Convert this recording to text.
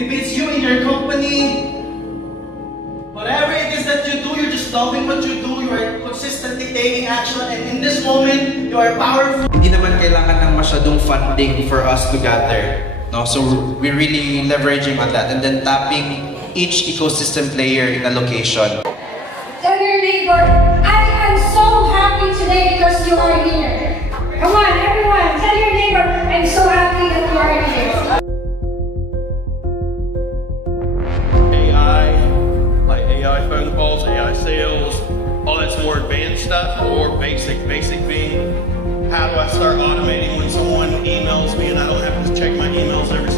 if it's you in your company, whatever it is that you do, you're just loving what you do, you are consistently taking action, and in this moment, you are powerful. Hindi naman kailangan ng masyadong funding for us to gather. No? So we're really leveraging on that and then tapping each ecosystem player in a location. Tell your neighbor, I am so happy today because you are here. Come on, everyone, tell your neighbor, I'm so happy that you are here. AI, like AI phone calls, AI sales, all that's more advanced stuff, or basic being, how do I start automating when someone emails me and I don't have to check my emails every